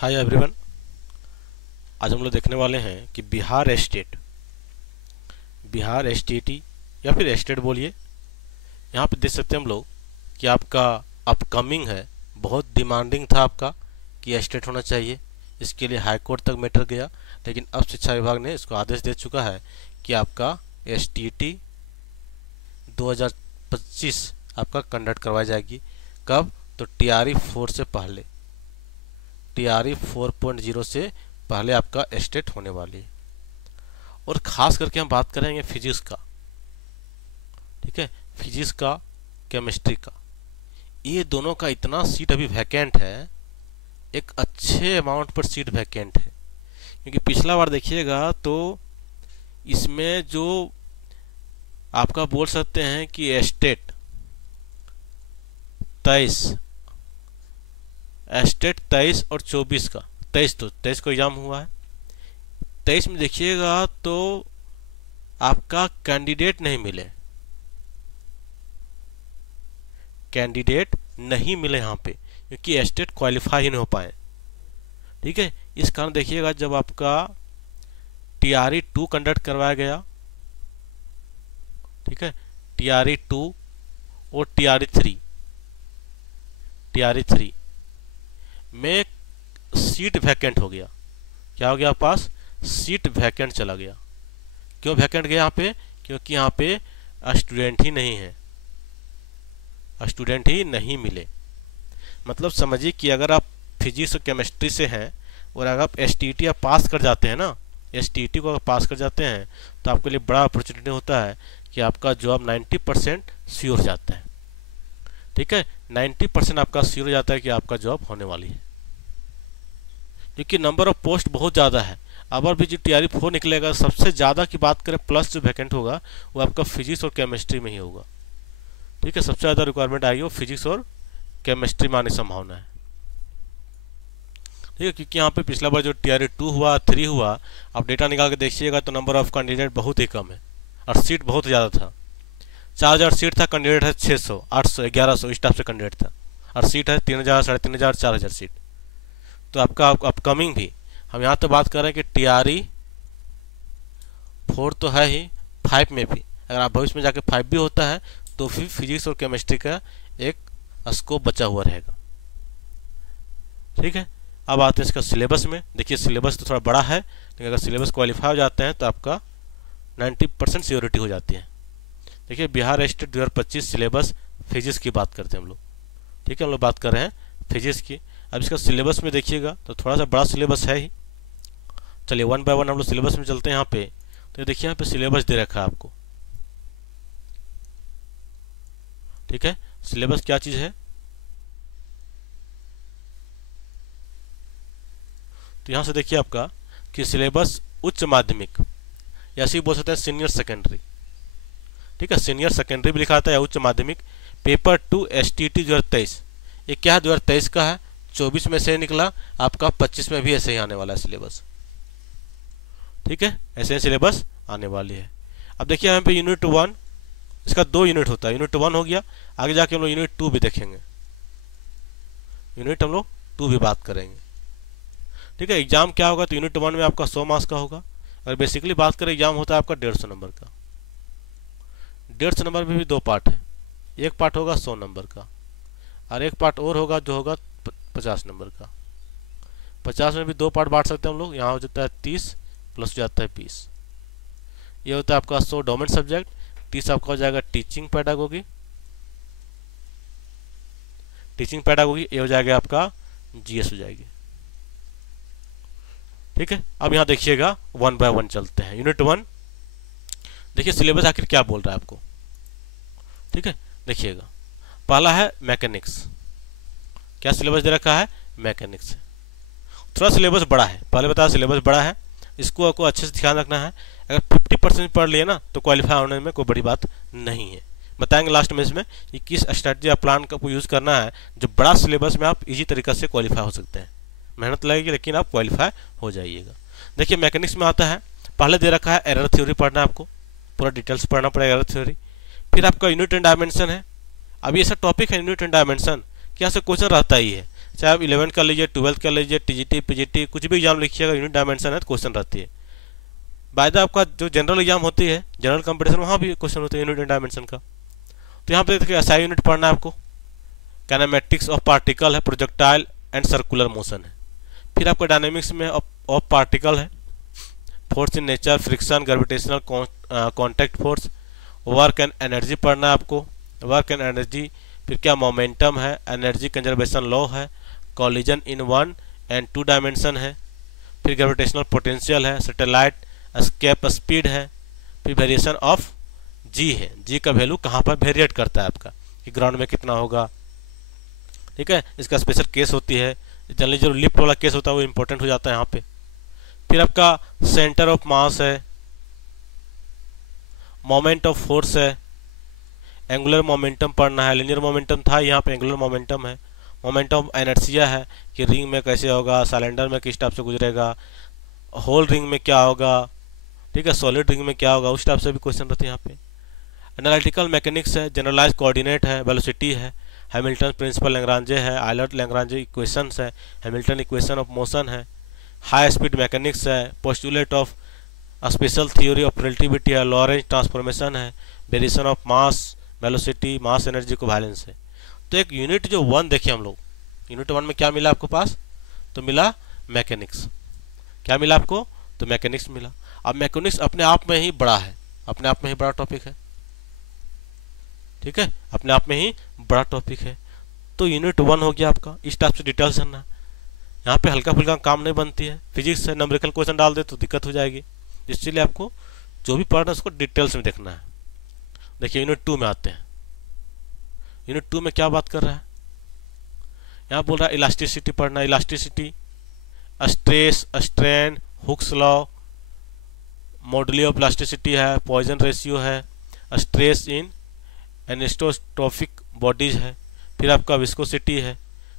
Hi everyone. आज हम लोग देखने वाले हैं कि बिहार एसटीटी या फिर स्टेट बोलिए। यहाँ पे देख सकते हैं हम लोग कि आपका अपकमिंग है, बहुत डिमांडिंग था आपका कि स्टेट होना चाहिए। इसके लिए हाई कोर्ट तक मैटर गया, लेकिन अब शिक्षा विभाग ने इसको आदेश दे चुका है कि आपका एसटीटी 2025 आपका कंडक्ट करवाई जाएगी। कब? तो टीआरई 4 से पहले, टीआरई 4.0 से पहले आपका स्टेट होने वाली है। और ख़ास करके हम बात करेंगे फिजिक्स का, ठीक है, फिजिक्स का, केमिस्ट्री का। ये दोनों का इतना सीट अभी वैकेंट है, एक अच्छे अमाउंट पर सीट वैकेंट है। क्योंकि पिछला बार देखिएगा तो इसमें जो आपका बोल सकते हैं कि स्टेट 23 और 24 का, 23 को एग्जाम हुआ है। 23 में देखिएगा तो आपका कैंडिडेट नहीं मिले यहाँ पे, क्योंकि स्टेट क्वालिफाई ही नहीं हो पाए। ठीक है, इस कारण देखिएगा जब आपका टीआरई 2 कंडक्ट करवाया गया, ठीक है, टीआरई 2 और टीआरई 3 में सीट वैकेंट हो गया। क्या हो गया? पास सीट वैकेंट चला गया। क्यों वैकेंट गया यहाँ पे? क्योंकि यहाँ पे स्टूडेंट ही नहीं मिले। मतलब समझिए कि अगर आप फिजिक्स और केमिस्ट्री से हैं और अगर आप एसटीटी आप पास कर जाते हैं ना, एसटीटी को अगर पास कर जाते हैं तो आपके लिए बड़ा अपॉर्चुनिटी होता है कि आपका जॉब 90% श्योर हो जाता है। ठीक है, 90% आपका श्योर हो जाता है कि आपका जॉब होने वाली है, क्योंकि नंबर ऑफ पोस्ट बहुत ज़्यादा है। अगर भी जो टीआरई 4 निकलेगा, सबसे ज़्यादा की बात करें प्लस जो वैकेंट होगा वो आपका फिजिक्स और केमिस्ट्री में ही होगा। ठीक है, सबसे ज़्यादा रिक्वायरमेंट आएगी वो फिजिक्स और केमिस्ट्री में आने की संभावना है। ठीक है, क्योंकि यहाँ पे पिछला बार जो टीआरई 2 हुआ, 3 हुआ, आप डेटा निकाल के देखिएगा तो नंबर ऑफ कैंडिडेट बहुत ही कम है और सीट बहुत ज़्यादा था। 4000 सीट था, कैंडिडेट है 600, 800, 1100 इस टाइप से कैंडिडेट था, और सीट है 3000, 3500, 4000 सीट। तो आपका अपकमिंग भी, हम यहाँ तो बात कर रहे हैं कि टीआरई 4 तो है ही, 5 में भी अगर आप भविष्य में जाके 5 भी होता है तो फिर फिजिक्स और केमिस्ट्री का एक स्कोप बचा हुआ रहेगा। ठीक है, अब आते हैं इसका सिलेबस में। देखिए सिलेबस तो थोड़ा बड़ा है, लेकिन अगर सिलेबस क्वालिफाई हो जाते हैं तो आपका 90% सियोरिटी हो जाती है। देखिए बिहार स्टेट 2025 सिलेबस फिजिक्स की बात करते हैं हम लोग। ठीक है, हम लोग बात कर रहे हैं फिजिक्स की। अब इसका सिलेबस में देखिएगा तो थोड़ा सा बड़ा सिलेबस है ही। चलिए 1 बाय 1 हम लोग सिलेबस में चलते हैं। यहाँ पे तो देखिए यहाँ पे सिलेबस दे रखा है आपको। ठीक है, सिलेबस क्या चीज़ है? तो यहाँ से देखिए आपका कि सिलेबस उच्च माध्यमिक या ऐसे ही बोल सकते हैं सीनियर सेकेंडरी। ठीक है, सीनियर सेकेंडरी भी लिखा आता है या उच्च माध्यमिक। पेपर 2 एसटीटी 2023, ये क्या है? 2023 का है, 24 में से निकला, आपका 25 में भी ऐसे ही आने वाला है सिलेबस। ठीक है, ऐसे ही सिलेबस आने वाली है। अब देखिए यहाँ पे यूनिट 1, इसका 2 यूनिट होता है। यूनिट 1 हो गया, आगे जाके हम लोग यूनिट 2 भी देखेंगे, यूनिट हम लोग 2 भी बात करेंगे। ठीक है, एग्जाम क्या होगा? तो यूनिट 1 में आपका 100 मार्क्स का होगा। अगर बेसिकली बात करें, एग्जाम होता है आपका 150 नंबर का। 150 नंबर में भी 2 पार्ट है, एक पार्ट होगा 100 नंबर का और एक पार्ट और होगा जो होगा 50 नंबर का। 50 में भी 2 पार्ट बांट सकते हैं हम लोग। यहाँ हो जाता है 30 प्लस हो जाता है 20। ये होता है आपका 100 डोमेन सब्जेक्ट, 30 आपका हो जाएगा टीचिंग पैडागोगी, ये हो जाएगा आपका जीएस हो जाएगी। ठीक है, अब यहाँ देखिएगा 1 बाय 1 चलते हैं। यूनिट 1 देखिए सिलेबस आखिर क्या बोल रहा है आपको। ठीक है, देखिएगा पहला है मैकेनिक्स। क्या सिलेबस दे रखा है? मैकेनिक्स। थोड़ा सिलेबस बड़ा है, पहले बताया सिलेबस बड़ा है, इसको आपको अच्छे से ध्यान रखना है। अगर 50% पढ़ लिए ना तो क्वालिफाई होने में कोई बड़ी बात नहीं है। बताएंगे लास्ट में इसमें कि किस स्ट्रैटेजी या प्लान का यूज़ करना है जो बड़ा सिलेबस में आप इजी तरीके से क्वालिफाई हो सकते हैं। मेहनत लगेगी लेकिन आप क्वालिफाई हो जाइएगा। देखिए मैकेनिक्स में आता है, पहले दे रखा है एरर थ्योरी पढ़ना है आपको, पूरा डिटेल्स पढ़ना पड़ेगा एरर थ्योरी। फिर आपका यूनिट एंड डायमेंशन है। अभी ऐसा टॉपिक है यूनिट एंड डायमेंशन यहाँ से क्वेश्चन रहता ही है, चाहे आप 11th कर लीजिए, 12th कर लीजिए, टीजीटी पीजीटी कुछ भी एग्जाम लिखिएगा, यूनिट डायमेंशन है तो क्वेश्चन रहती है। बाय द आपका जो जनरल एग्जाम होती है, जनरल कंपटीशन, वहाँ भी क्वेश्चन होते हैं यूनिट डायमेंशन का। तो यहाँ पे देखिए एसआई यूनिट पढ़ना है आपको, काइनेमेटिक्स ऑफ पार्टिकल है, प्रोजेक्टाइल एंड सर्कुलर मोशन है। फिर आपका डायनेमिक्स में ऑफ पार्टिकल है, force in nature, friction, gravitational contact force, work and energy पढ़ना है आपको, वर्क एंड एनर्जी। फिर क्या मोमेंटम है, एनर्जी कंजर्वेशन लॉ है, कॉलिजन इन 1 एंड 2 डायमेंशन है। फिर ग्रेविटेशनल पोटेंशियल है, सैटेलाइट एस्केप स्पीड है। फिर वेरिएशन ऑफ जी है, जी का वैल्यू कहाँ पर वेरिएट करता है आपका, कि ग्राउंड में कितना होगा, ठीक है। इसका स्पेशल केस होती है, जनरली जो लिफ्ट वाला केस होता है वो इंपॉर्टेंट हो जाता है यहाँ पे। फिर आपका सेंटर ऑफ मास है, मोमेंट ऑफ फोर्स है, एंगुलर मोमेंटम पढ़ना है, लीनियर मोमेंटम था, यहाँ पे एंगुलर मोमेंटम है। मोमेंटम ऑफ इनर्शिया है कि रिंग में कैसे होगा, सिलेंडर में किस टाइप से गुजरेगा, होल रिंग में क्या होगा, ठीक है, सॉलिड रिंग में क्या होगा, उस टाइप से भी क्वेश्चन रहते हैं यहाँ पे। एनालिटिकल मैकेनिक्स है, जनरलाइज कोऑर्डिनेट है, वेलोसिटी है, हैमिल्टन प्रिंसिपल लैग्रांजे है, आयलर लैग्रांजे इक्वेशंस है, हैमिल्टन इक्वेशन ऑफ मोशन है, हाई स्पीड मैकेनिक्स है, postulate of special theory of relativity है, लॉरेंज ट्रांसफॉर्मेशन है, variation of mass, velocity, mass energy को बैलेंस है। तो एक यूनिट जो 1 देखिए हम लोग, यूनिट 1 में क्या मिला आपको पास, तो मिला मैकेनिक्स। क्या मिला आपको, तो मैकेनिक्स मिला। अब मैकेनिक्स अपने आप में ही बड़ा है, अपने आप में ही बड़ा टॉपिक है, ठीक है, अपने आप में ही बड़ा टॉपिक है। तो यूनिट 1 हो गया आपका, इस टाइप से डिटेल्स करना। यहाँ पे हल्का फुल्का काम नहीं बनती है, फिजिक्स से नंबरिकल क्वेश्चन डाल दे तो दिक्कत हो जाएगी, इसलिए आपको जो भी पढ़ना है उसको डिटेल्स में देखना है। देखिए यूनिट 2 में आते हैं। यूनिट 2 में क्या बात कर रहा है, यहाँ बोल रहा है इलास्टिसिटी पढ़ना, elasticity, stress, strain, Hooke's law, moduli of elasticity है, पॉइजन रेशियो है, स्ट्रेस इन एनिस्टोस्टॉफिक बॉडीज है, फिर आपका विस्कोसिटी है,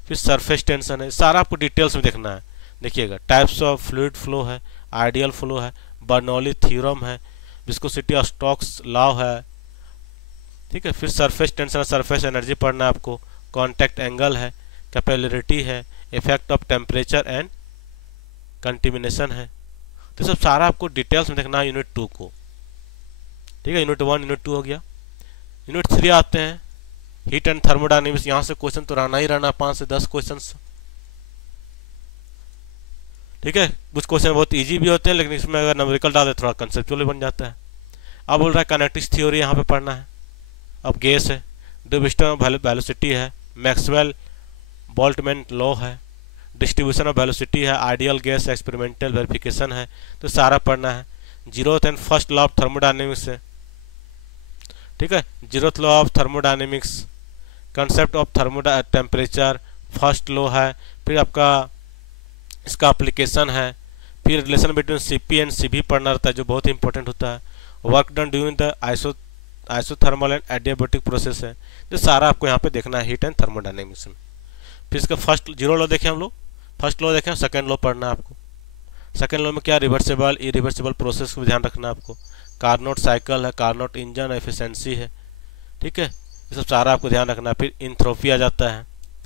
फिर सरफेस टेंशन है, सारा आपको डिटेल्स में देखना है। देखिएगा टाइप्स ऑफ फ्लूइड फ्लो है, आइडियल फ्लो है, बर्नौली थ्योरम है, विस्कोसिटी ऑफ स्टोक्स लॉ है, ठीक है। फिर सरफेस टेंशन, सरफेस एनर्जी पढ़ना है आपको, कॉन्टैक्ट एंगल है, कैपिलरिटी है, इफेक्ट ऑफ टेम्परेचर एंड कंटिमिनेशन है। तो सब सारा आपको डिटेल्स में देखना है यूनिट 2 को, ठीक है। यूनिट 1 यूनिट 2 हो गया। यूनिट 3 आते हैं, हीट एंड थर्मोडायनेमिक्स। यहाँ से क्वेश्चन तो रहना ही रहना, 5 से 10 क्वेश्चन, ठीक है। कुछ क्वेश्चन बहुत इजी भी होते हैं, लेकिन इसमें अगर नंबरिकल डाल दे थोड़ा कंसेप्चुअल बन जाता है। अब बोल रहा है काइनेटिक्स थ्योरी यहाँ पे पढ़ना है। अब गैस है, डिस्ट्रीब्यूशन ऑफ वेलोसिटी है, मैक्सवेल बोल्टमैन लॉ है, डिस्ट्रीब्यूशन ऑफ वेलोसिटी है, आइडियल गैस एक्सपेरिमेंटल वेरिफिकेशन है, तो सारा पढ़ना है। 0th and first law of thermodynamics है, ठीक है। 0th law of thermodynamics, concept of temperature, first law है, फिर आपका इसका एप्लीकेशन है, फिर relation between CP and CB पढ़ना रहता है जो बहुत इंपॉर्टेंट होता है, work done during the isothermal and adiabatic process है। तो सारा आपको यहाँ पे देखना है हीट एंड थर्मोडायनेमिक्स में। फिर इसका फर्स्ट 0 लॉ देखें हम लोग, फर्स्ट लॉ देखें, सेकंड लॉ पढ़ना है आपको। सेकंड लॉ में क्या, रिवर्सिबल इरिवर्सिबल प्रोसेस को ध्यान रखना है आपको, कार्नोट साइकिल है, कार्नोट इंजन एफिशिएंसी है, ठीक है, ये सब सारा आपको ध्यान रखना है। फिर इंथ्रोपी आ जाता है,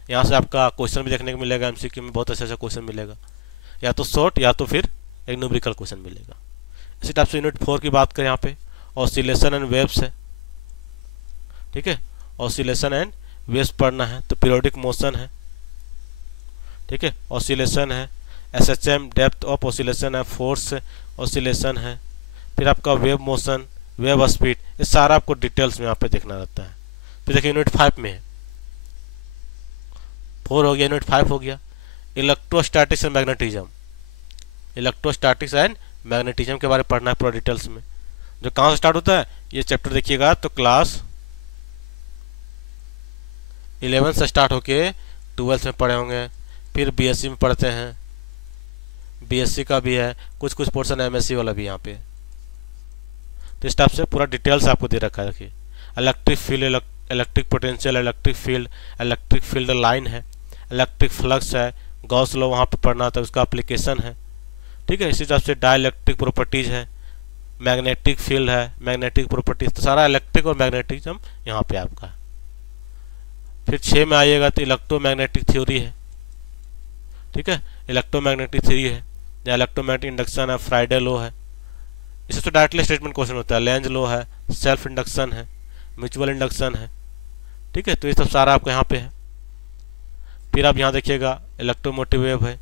यहाँ से आपका क्वेश्चन भी देखने को मिलेगा, एमसीक्यू में बहुत अच्छा क्वेश्चन मिलेगा, या तो शॉर्ट या तो फिर एक न्यूमेरिकल क्वेश्चन मिलेगा। इसी टाइप से यूनिट 4 की बात करें, यहाँ पे ऑसिलेशन एंड वेव्स है, ठीक है, ऑसिलेशन एंड वेव्स पढ़ना है। तो पीरियोडिक मोशन है, ठीक है, ऑसिलेशन है, एसएचएम डेप्थ ऑफ ऑसिलेशन है, फोर्स ऑसिलेशन है, फिर आपका वेव मोशन, वेव स्पीड, ये सारा आपको डिटेल्स में यहाँ पे देखना रहता है। फिर देखिए यूनिट 5 में है, 4 हो गया, यूनिट 5 हो गया, electrostatics and magnetism. Electrostatics and magnetism के बारे में पढ़ना है पूरा डिटेल्स में। जो कहाँ से स्टार्ट होता है, ये चैप्टर देखिएगा तो क्लास 11 से स्टार्ट होके 12 में पढ़े होंगे, फिर बीएससी में पढ़ते हैं, बीएससी का भी है, कुछ कुछ पोर्शन एमएससी वाला भी यहाँ पे। तो इस टाइप से पूरा डिटेल्स आपको दे रखा है। देखिए electric field, electric potential, electric field line है, इलेक्ट्रिक फ्लक्स है, गॉस लॉ वहाँ पे पढ़ना था, उसका एप्लीकेशन है, ठीक है। इसी तरह से डाइलेक्ट्रिक प्रॉपर्टीज है, मैग्नेटिक फील्ड है, मैग्नेटिक प्रॉपर्टीज, तो सारा इलेक्ट्रिक और मैग्नेटिज्म यहाँ पे आपका है। फिर 6 में आइएगा तो इलेक्ट्रोमैग्नेटिक थ्योरी है, ठीक है, इलेक्ट्रोमैग्नेटिक थ्योरी है या इलेक्ट्रोमैग्नेटिक इंडक्शन है, फ्राइडे लॉ है। इससे तो डायरेक्टली स्टेटमेंट क्वेश्चन होता है, लेंज लॉ है, सेल्फ इंडक्शन है, म्यूचुअल इंडक्शन है, ठीक है। तो ये सब सारा आपको यहाँ पे है। फिर आप यहाँ देखिएगा इलेक्ट्रोमोटिव वेव है,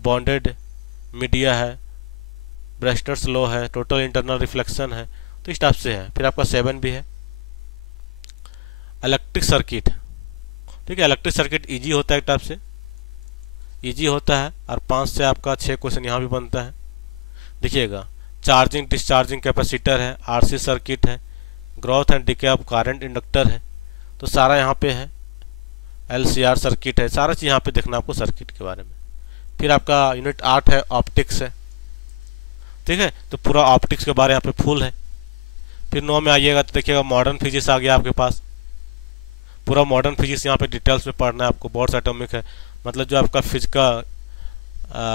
बॉन्डेड मीडिया है, ब्रेस्टर्स लॉ है, टोटल इंटरनल रिफ्लेक्शन है, तो इस टाइप से है। फिर आपका 7 भी है, इलेक्ट्रिक सर्किट, ठीक है। इलेक्ट्रिक सर्किट इजी होता है, एक टाइप से इजी होता है, और 5 से आपका 6 क्वेश्चन यहाँ भी बनता है। देखिएगा चार्जिंग डिस्चार्जिंग कैपेसिटर है, आरसी सर्किट है, growth and decay of current inductor है, तो सारा यहाँ पे है। एलसीआर सर्किट है, सारा चीज़ यहाँ पे देखना आपको सर्किट के बारे में। फिर आपका यूनिट 8 है, ऑप्टिक्स है, ठीक है, तो पूरा ऑप्टिक्स के बारे यहाँ पे फुल है। फिर 9 में आइएगा तो देखिएगा मॉडर्न फिजिक्स आ गया आपके पास, पूरा मॉडर्न फिजिक्स यहाँ पे डिटेल्स में पढ़ना है आपको। बोर्ड्स एटॉमिक है, मतलब जो आपका फिजिकल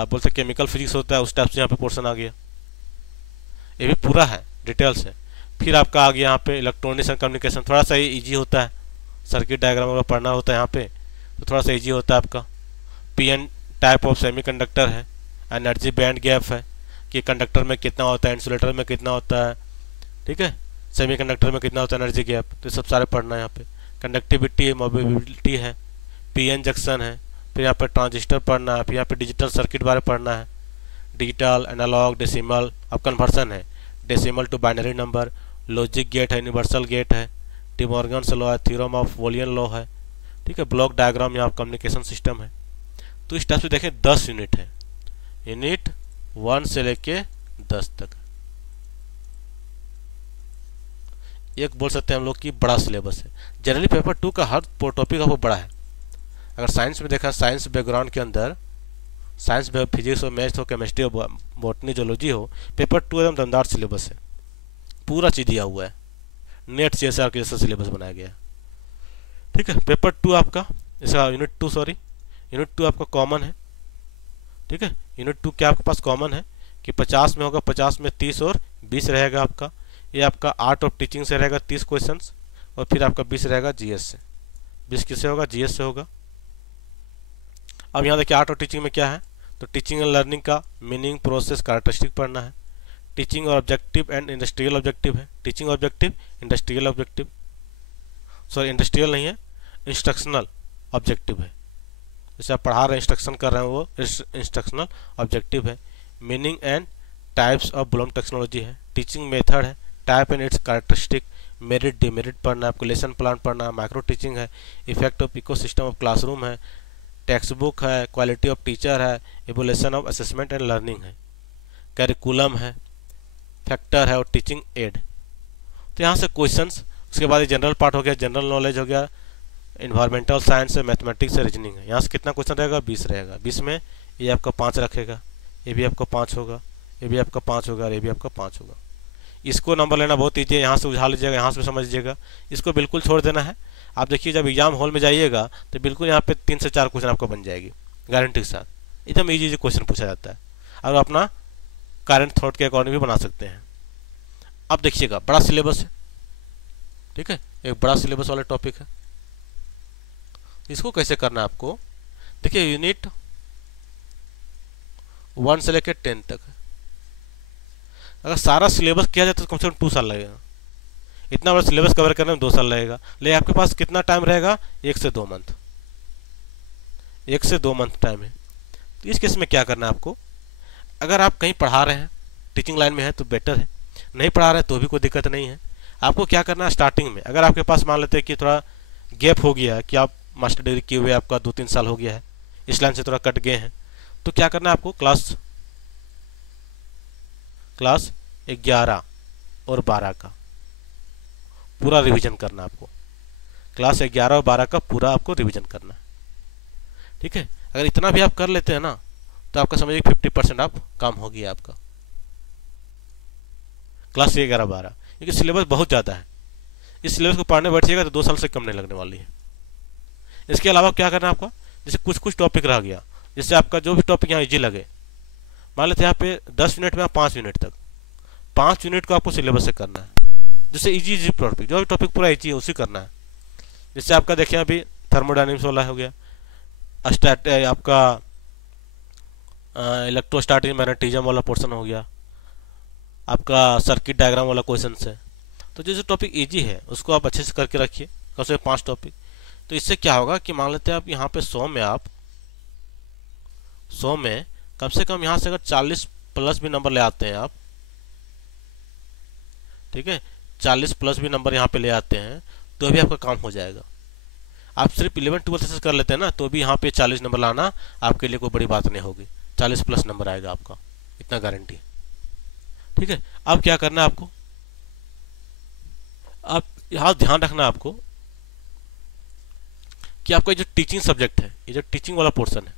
बोलते केमिकल फिजिक्स होता है उस टाइप से यहाँ पे पोर्शन आ गया, ये भी पूरा है, डिटेल्स है। फिर आपका आ गया यहाँ पे इलेक्ट्रॉनिक्स एंड कम्युनिकेशन, थोड़ा सा इजी होता है, सर्किट डायग्राम अगर पढ़ना होता है यहाँ पे तो थोड़ा सा इजी होता है आपका। पीएन टाइप ऑफ सेमीकंडक्टर है, एनर्जी बैंड गैप है कि कंडक्टर में कितना होता है, इंसुलेटर में कितना होता है, ठीक है, सेमीकंडक्टर में कितना होता है एनर्जी गैप, तो सब सारे पढ़ना है यहाँ पे। कंडक्टिविटी है, मोबिलिटी है, पीएन जंक्शन है, फिर यहाँ पे ट्रांजिस्टर पढ़ना है, फिर यहाँ पे डिजिटल सर्किट बारे पढ़ना है, डिजिटल एनालॉग डेसिमल, अब कन्वर्सन है, decimal to binary number, logic gate है, यूनिवर्सल गेट है, डी मॉर्गन्स लॉ है, थ्योरम ऑफ वोलियन लॉ है, ठीक है, ब्लॉक डायग्राम यहाँ कम्युनिकेशन सिस्टम है। तो इस टाइप से देखें 10 यूनिट है, यूनिट 1 से लेके 10 तक। एक बोल सकते हैं हम लोग कि बड़ा सिलेबस है। जनरली पेपर 2 का हर टॉपिक आपको बड़ा है। अगर साइंस में देखा, साइंस बैकग्राउंड के अंदर साइंस फिजिक्स हो, मैथ्स हो, केमिस्ट्री हो, बॉटनी, जोलॉजी हो, पेपर 2 एकदम दमदार सिलेबस है, पूरा चीज़ दिया हुआ है, नेट CSR के जैसा सिलेबस बनाया गया है, ठीक है। पेपर 2 आपका इसका यूनिट 2 आपका कॉमन है, ठीक है। यूनिट 2 क्या आपके पास कॉमन है कि 50 में होगा, 50 में 30 और 20 रहेगा आपका। ये आपका आर्ट ऑफ टीचिंग से रहेगा 30 क्वेश्चंस, और फिर आपका 20 रहेगा जीएस से। 20 किससे होगा? जीएस से होगा। अब यहाँ देखिए आर्ट ऑफ टीचिंग में क्या है, तो टीचिंग एंड लर्निंग का मीनिंग, प्रोसेस, कैरेक्टरिस्टिक पढ़ना है। टीचिंग और ऑब्जेक्टिव एंड इंडस्ट्रियल ऑब्जेक्टिव है, teaching objective, industrial objective, sorry industrial नहीं है, इंस्ट्रक्शनल ऑब्जेक्टिव है। जैसे आप पढ़ा रहे हैं, इंस्ट्रक्शन कर रहे हैं, वो इंस्ट्रक्शनल ऑब्जेक्टिव है। Meaning and types of Bloom technology है। टीचिंग मेथड है, type and it's characteristic, merit demerit पढ़ना है आपको, लेसन प्लान पढ़ना है, माइक्रो टीचिंग है, effect of ecosystem of classroom है, टेक्स्ट बुक है, क्वालिटी ऑफ टीचर है, evolution of assessment and learning है, करिकुलम है, फैक्टर है और टीचिंग एड। तो यहाँ से क्वेश्चंस, उसके बाद जनरल पार्ट हो गया, जनरल नॉलेज हो गया, इन्वायरमेंटल साइंस है, मैथमेटिक्स है, रीजनिंग है। यहाँ से कितना क्वेश्चन रहेगा? 20 रहेगा। 20 में ये आपका 5 रखेगा, ये भी आपका 5 होगा, ये भी आपका 5 होगा और ये भी आपका 5 होगा। इसको नंबर लेना बहुत ईजी है, यहाँ से उठा लीजिएगा, यहाँ से समझ लीजिएगा, इसको बिल्कुल छोड़ देना है। आप देखिए जब एग्जाम हॉल में जाइएगा तो बिल्कुल यहाँ पे 3 से 4 क्वेश्चन आपको बन जाएगी गारंटी के साथ, एकदम ईजी क्वेश्चन पूछा जाता है, और अपना करंट थॉट के अकॉर्डिंग भी बना सकते हैं। अब देखिएगा बड़ा सिलेबस है, ठीक है, एक बड़ा सिलेबस वाला टॉपिक है। इसको कैसे करना है आपको, देखिए यूनिट 1 से लेकर 10 तक है। अगर सारा सिलेबस किया जाए तो कम से कम 2 साल लगेगा। इतना बड़ा सिलेबस कवर करने में 2 साल लगेगा, लेकिन आपके पास कितना टाइम रहेगा? 1 से 2 मंथ, 1 से 2 मंथ टाइम है। तो इस केस में क्या करना है आपको, अगर आप कहीं पढ़ा रहे हैं, टीचिंग लाइन में है तो बेटर है, नहीं पढ़ा रहे हैं तो भी कोई दिक्कत नहीं है। आपको क्या करना है, स्टार्टिंग में अगर आपके पास मान लेते हैं कि थोड़ा गैप हो गया है, कि आप मास्टर डिग्री किए हुए आपका 2-3 साल हो गया है, इस लाइन से थोड़ा कट गए हैं, तो क्या करना है आपको, क्लास 11 और 12 का पूरा रिवीजन करना है आपको। क्लास 11 और 12 का पूरा आपको रिवीजन करना है, ठीक है। अगर इतना भी आप कर लेते हैं ना तो आपका समझिए 50% आप काम हो गया आपका क्लास 11-12, क्योंकि सिलेबस बहुत ज़्यादा है। इस सिलेबस को पढ़ने बैठिएगा तो 2 साल से कम नहीं लगने वाली है। इसके अलावा क्या करना है आपका, जैसे कुछ टॉपिक रह गया, जैसे आपका जो भी टॉपिक यहाँ इजी लगे, मान लेते हैं यहाँ पे 10 यूनिट में आप 5 यूनिट तक, 5 यूनिट को आपको सिलेबस से करना है। जैसे इजी टॉपिक, जो भी टॉपिक पूरा इजी है उसी करना है। जैसे आपका देखिए अभी थर्मोडायनेमिक्स वाला हो गया, आपका इलेक्ट्रोस्टैटिक मैग्नेटिज्म वाला पोर्शन हो गया, आपका सर्किट डायग्राम वाला क्वेश्चन है। तो जो टॉपिक इजी है उसको आप अच्छे से करके रखिए, कम से कम 5 टॉपिक। तो इससे क्या होगा कि मान लेते हैं आप यहाँ पे 100 में कम से कम यहाँ से अगर 40 प्लस भी नंबर ले आते हैं आप, ठीक है, 40 प्लस भी नंबर यहाँ पे ले आते हैं तो भी आपका काम हो जाएगा। आप सिर्फ 11-12 से कर लेते हैं ना तो भी यहाँ पे 40 नंबर लाना आपके लिए कोई बड़ी बात नहीं होगी, 40 प्लस नंबर आएगा आपका, इतना गारंटी। ठीक है, अब क्या करना है आपको, आप यहाँ ध्यान रखना है आपको कि आपका जो टीचिंग सब्जेक्ट है, ये जो टीचिंग वाला पोर्शन है,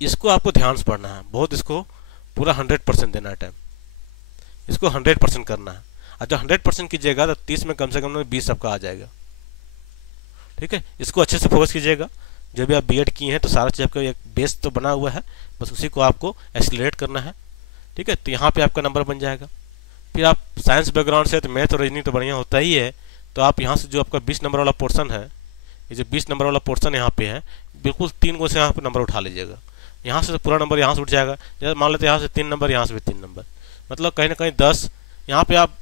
इसको आपको ध्यान से पढ़ना है बहुत, इसको पूरा 100% देना है टाइम, इसको 100% करना है। और जब 100% कीजिएगा तो 30 में कम से कम 20 आपका आ जाएगा। ठीक है, इसको अच्छे से फोकस कीजिएगा। जो भी आप बीएड किए हैं तो सारा चीज़ आपका एक बेस तो बना हुआ है, बस उसी को आपको एक्सीलरेट करना है। ठीक है, तो यहाँ पे आपका नंबर बन जाएगा। फिर आप साइंस बैकग्राउंड से तो मैथ और रीजनिंग तो बढ़िया होता ही है, तो आप यहाँ से जो आपका 20 नंबर वाला पोर्शन है, ये जो 20 नंबर वाला पोर्शन यहाँ पे है, बिल्कुल 3 को से यहाँ पे नंबर उठा लीजिएगा। यहाँ से तो पूरा नंबर यहाँ से उठ जाएगा, जैसे मान लेते हैं यहाँ से 3 नंबर, यहाँ से भी 3 नंबर, मतलब कहीं ना कहीं 10, यहाँ पे आप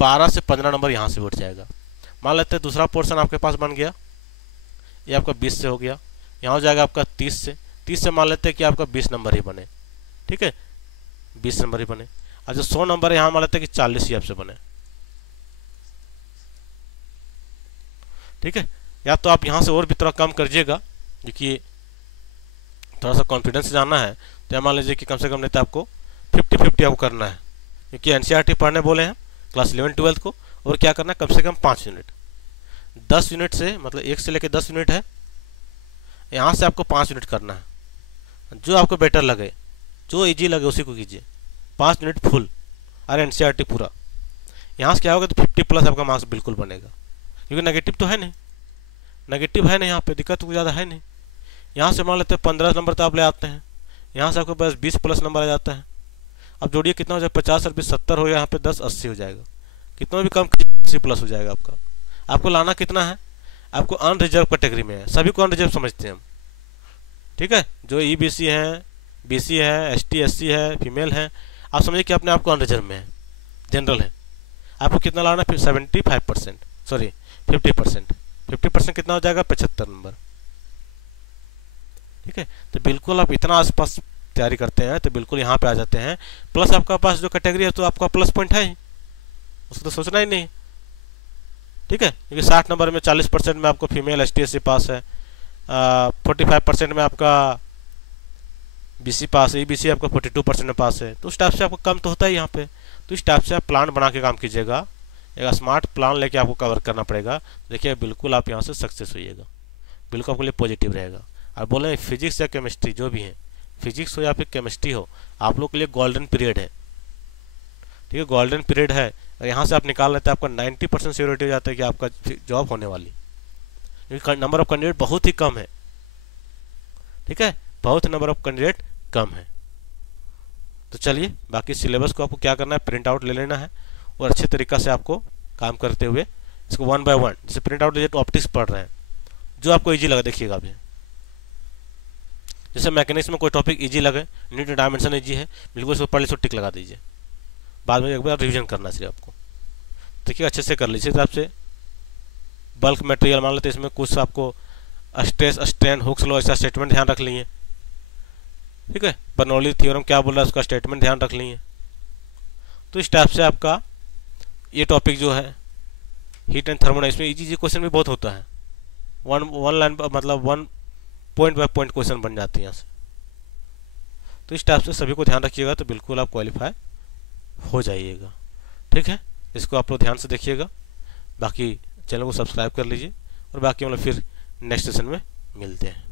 12 से 15 नंबर यहाँ से भी उठ जाएगा। मान लेते हैं दूसरा पोर्शन आपके पास बन गया, ये आपका 20 से हो गया, यहाँ हो जाएगा आपका 30 से मान लेते हैं कि आपका 20 नंबर ही बने। ठीक है, 20 नंबर ही बने। और जो 100 नंबर है यहाँ मान लेते हैं कि 40 ही आपसे बने। ठीक है, या तो आप यहाँ से और भी थोड़ा कम करिएगा, क्योंकि थोड़ा सा कॉन्फिडेंस से जाना है, तो मान लीजिए कि कम से कम नहीं तो आपको 50-50 आपको करना है, क्योंकि एनसीईआरटी पढ़ने बोले हैं क्लास 11-12 को। और क्या करना है, कम से कम 5 यूनिट, 10 यूनिट से मतलब 1 से लेकर 10 यूनिट है, यहाँ से आपको 5 यूनिट करना है। जो आपको बेटर लगे, जो इजी लगे उसी को कीजिए, 5 यूनिट फुल और एनसीईआरटी पूरा। यहाँ से क्या होगा तो 50 प्लस आपका मार्क्स बिल्कुल बनेगा, क्योंकि नेगेटिव तो है नहीं, नेगेटिव है नहीं, यहाँ पे दिक्कत तो ज़्यादा है नहीं। यहाँ से मान लेते हैं 15 नंबर तो आप ले आते हैं, यहाँ से आपके पास 20 प्लस नंबर आ जाता है। अब जोड़िए कितना हो जाएगा, 50 और 20 70 हो गया, यहाँ पे 10 80 हो जाएगा, कितना भी कम 80 प्लस हो जाएगा आपका। आपको लाना कितना है, आपको अनरिजर्व कैटेगरी में है, सभी को अनरिजर्व समझते हैं हम। ठीक है, जो ईबीसी है, बीसी है, एसटी एससी है, फीमेल है, आप समझिए कि अपने आपको अनरिजर्व में है, जनरल है। आपको कितना लाना है, फिर 75%, सॉरी 50%, 50% कितना हो जाएगा, 75 नंबर। ठीक है, तो बिल्कुल आप इतना आसपास तैयारी करते हैं तो बिल्कुल यहाँ पे आ जाते हैं। प्लस आपका पास जो कैटेगरी है तो आपका प्लस पॉइंट है ही, उसको तो सोचना ही नहीं। ठीक है, क्योंकि 60 नंबर में 40% में आपको फीमेल एसटी एससी पास है, 45% में आपका बीसी पास है, ईबीसी आपका 42% में पास है, तो उस टाइप से आपको कम तो होता है यहाँ पे। तो इस टाइप से आप प्लान बना के काम कीजिएगा, एक स्मार्ट प्लान लेके आपको कवर करना पड़ेगा। देखिए बिल्कुल आप यहाँ से सक्सेस होइएगा, बिल्कुल आपके लिए पॉजिटिव रहेगा। और बोले फिजिक्स या केमिस्ट्री जो भी है, फिजिक्स हो या फिर केमिस्ट्री हो, आप लोग के लिए गोल्डन पीरियड है। ठीक है, गोल्डन पीरियड है, यहाँ से आप निकाल लेते हैं, आपका 90% सिक्योरिटी हो जाता है कि आपका जॉब होने वाली, क्योंकि नंबर ऑफ कैंडिडेट बहुत ही कम है। ठीक है, बहुत नंबर ऑफ कैंडिडेट कम है। तो चलिए, बाकी सिलेबस को आपको क्या करना है, प्रिंट आउट ले लेना है और अच्छे तरीक़ा से आपको काम करते हुए इसको 1 बाय 1 जैसे प्रिंट आउट लीजिए तो ऑप्टिक्स पढ़ रहे हैं, जो आपको इजी लगा देखिएगा। अभी जैसे मैकेनिक्स में कोई टॉपिक इजी लगे, यूनिट डायमेंशन इजी है, बिल्कुल इसको पढ़ लीजिए, टिक लगा दीजिए, बाद में एक बार रिवीजन करना चाहिए आपको। देखिए अच्छे से कर लीजिए। हिसाब से बल्क मटेरियल मान लेते हैं, इसमें कुछ आपको स्ट्रेस स्ट्रेन हुक्स लॉ ऐसा स्टेटमेंट ध्यान रख लिए। ठीक है, बर्नौली थ्योरम क्या बोल रहा है उसका स्टेटमेंट ध्यान रख लिए। तो इस टाइप से आपका ये टॉपिक जो है हीट एंड थर्मोडायनेमिक्स, इसमें इजी क्वेश्चन भी बहुत होता है, वन लाइन मतलब 1 पॉइंट बाय पॉइंट क्वेश्चन बन जाते हैं यहाँ से। तो इस टाइप से सभी को ध्यान रखिएगा तो बिल्कुल आप क्वालिफाई हो जाइएगा। ठीक है, इसको आप लोग ध्यान से देखिएगा, बाकी चैनल को सब्सक्राइब कर लीजिए और बाकी हम लोग फिर नेक्स्ट सेशन में मिलते हैं।